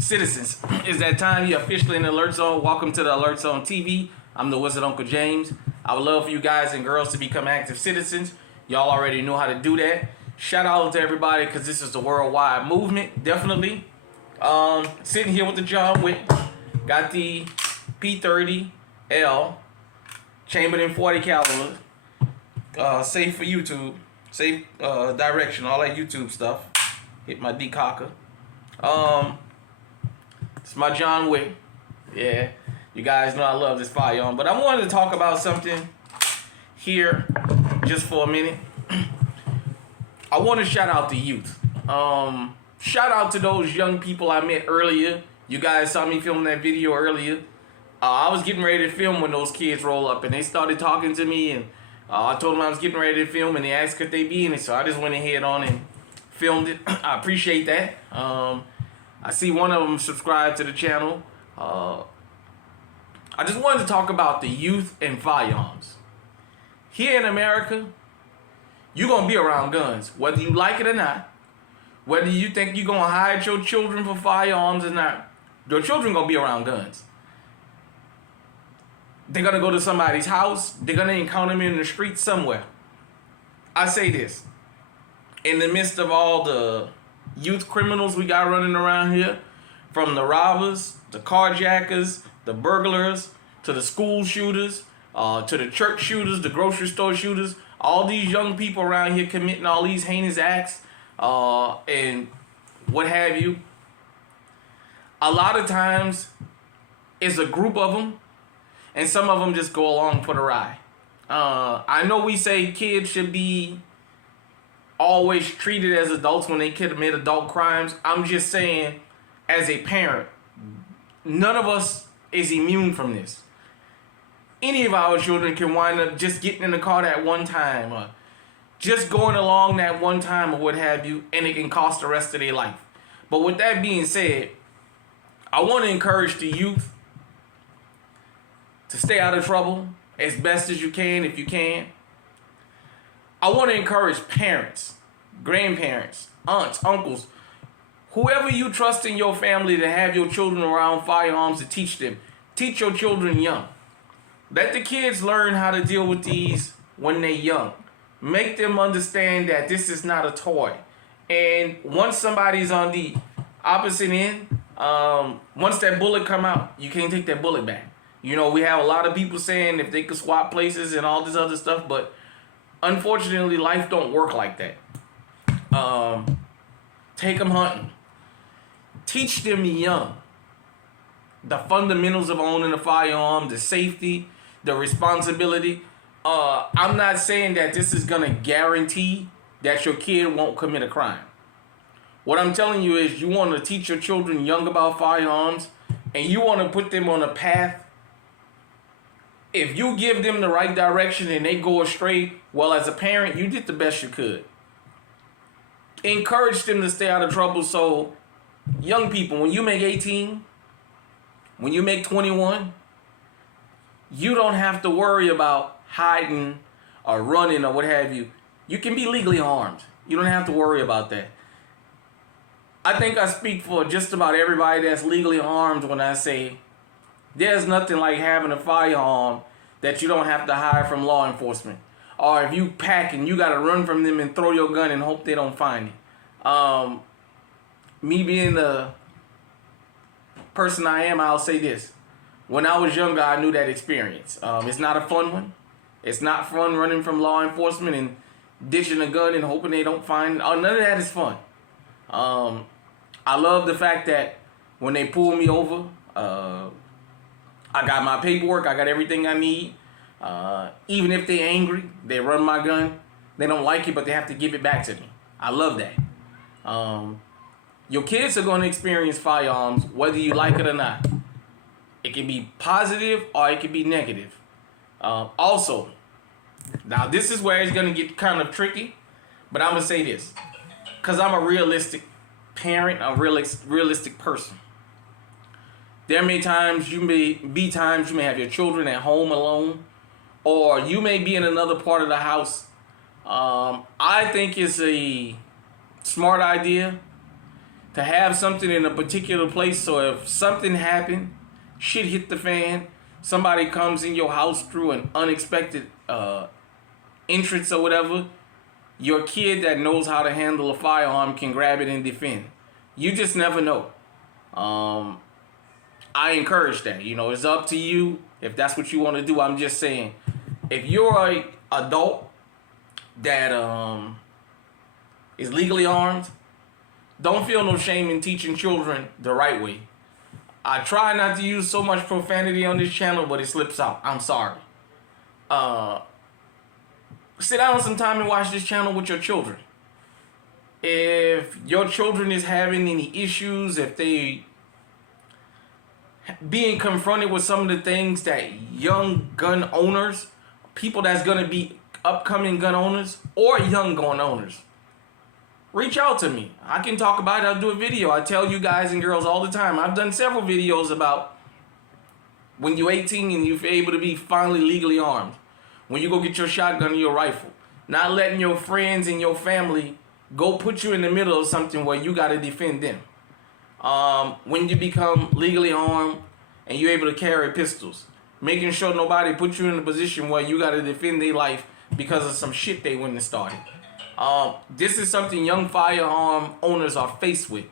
Citizens, it's that time. You're officially in the Alert Zone. Welcome to the Alert Zone TV. I'm the Wizard Uncle James. I would love for you guys and girls to become active citizens. Y'all already know how to do that. Shout out to everybody because this is the worldwide movement, definitely. Sitting here with the John Wick. Got the P30L, chambered in 40 caliber. Safe for YouTube. Safe direction, all that YouTube stuff. Hit my decocker. It's my John Wick. Yeah, you guys know I love this firearm. But I wanted to talk about something here just for a minute. I want to shout out the youth. Shout out to those young people I met earlier. You guys saw me filming that video earlier. I was getting ready to film when those kids roll up and they started talking to me, and I told them I was getting ready to film and they asked could they be in it, so I just went ahead on and filmed it. I appreciate that. I see one of them subscribed to the channel. I just wanted to talk about the youth and firearms. Here in America, you're going to be around guns, whether you like it or not. Whether you think you're going to hide your children for firearms or not, your children going to be around guns. They're going to go to somebody's house. They're going to encounter them in the street somewhere. I say this. In the midst of all the youth criminals we got running around here, from the robbers, the carjackers, the burglars, to the school shooters, to the church shooters, the grocery store shooters, all these young people around here committing all these heinous acts, and what have you. A lot of times, it's a group of them, and some of them just go along for the ride. I know we say kids should be always treated as adults when they commit adult crimes. I'm just saying, as a parent, none of us is immune from this. Any of our children can wind up just getting in the car that one time, or just going along that one time, or what have you, and it can cost the rest of their life. But with that being said, I want to encourage the youth to stay out of trouble as best as you can, if you can. I want to encourage parents, grandparents, aunts, uncles, whoever you trust in your family to have your children around firearms, to teach them. Teach your children young. Let the kids learn how to deal with these when they're young. Make them understand that this is not a toy. And once somebody's on the opposite end, once that bullet come out, you can't take that bullet back. You know, we have a lot of people saying if they could swap places and all this other stuff, but unfortunately, life don't work like that. Take them hunting. Teach them young the fundamentals of owning a firearm, the safety, the responsibility. I'm not saying that this is going to guarantee that your kid won't commit a crime. What I'm telling you is you want to teach your children young about firearms, and you want to put them on a path. If you give them the right direction and they go astray, well, as a parent, you did the best you could. Encourage them to stay out of trouble. So, young people, when you make 18, when you make 21, you don't have to worry about hiding or running or what have you. You can be legally armed. You don't have to worry about that. I think I speak for just about everybody that's legally armed when I say there's nothing like having a firearm that you don't have to hide from law enforcement. Or if you pack and you got to run from them and throw your gun and hope they don't find it. Me being the person I am, I'll say this. When I was younger, I knew that experience. It's not a fun one. It's not fun running from law enforcement and ditching a gun and hoping they don't find it. None of that is fun. I love the fact that when they pull me over, I got my paperwork, I got everything I need. Even if they're angry, they run my gun. They don't like it, but they have to give it back to me. I love that. Your kids are going to experience firearms whether you like it or not. It can be positive or it can be negative. Also, now this is where it's going to get kind of tricky, but I'm going to say this. Because I'm a realistic parent, a realistic person. There may be times you may have your children at home alone, or you may be in another part of the house. I think it's a smart idea to have something in a particular place, so if something happened, shit hit the fan, somebody comes in your house through an unexpected entrance or whatever, your kid that knows how to handle a firearm can grab it and defend. You just never know. I encourage that. You know, it's up to you if that's what you want to do. I'm just saying, if you're a adult that is legally armed, don't feel no shame in teaching children the right way. I try not to use so much profanity on this channel, but it slips out. I'm sorry. Sit down sometime and watch this channel with your children. If your children is having any issues, if they being confronted with some of the things that young gun owners, people that's going to be upcoming gun owners or young gun owners, reach out to me. I can talk about it. I'll do a video. I tell you guys and girls all the time. I've done several videos about when you're 18 and you're able to be finally legally armed. When you go get your shotgun or your rifle. Not letting your friends and your family go put you in the middle of something where you got to defend them. When you become legally armed and you're able to carry pistols. Making sure nobody put you in a position where you got to defend their life because of some shit they wouldn't have started. This is something young firearm owners are faced with.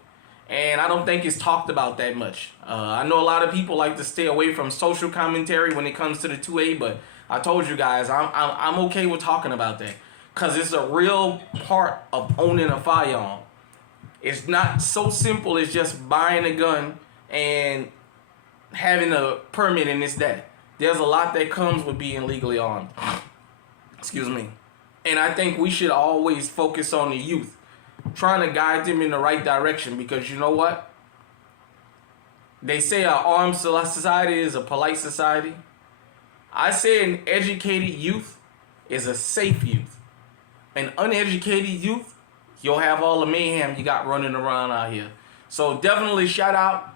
And I don't think it's talked about that much. I know a lot of people like to stay away from social commentary when it comes to the 2A, but I told you guys, I'm okay with talking about that. Because it's a real part of owning a firearm. It's not so simple as just buying a gun and having a permit and this, that. There's a lot that comes with being legally armed. Excuse me. And I think we should always focus on the youth. Trying to guide them in the right direction, because you know what? They say an armed society is a polite society. I say an educated youth is a safe youth. An uneducated youth, you'll have all the mayhem you got running around out here. So definitely shout out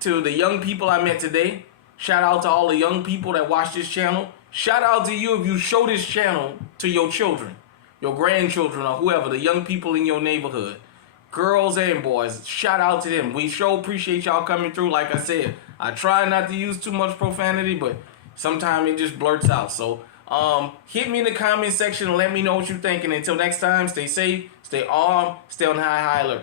to the young people I met today. Shout out to all the young people that watch this channel. Shout out to you if you show this channel to your children, your grandchildren, or whoever, the young people in your neighborhood. Girls and boys, shout out to them. We sure appreciate y'all coming through. Like I said, I try not to use too much profanity, but sometimes it just blurts out. So hit me in the comment section and let me know what you think. And until next time, stay safe, stay armed, stay on high alert.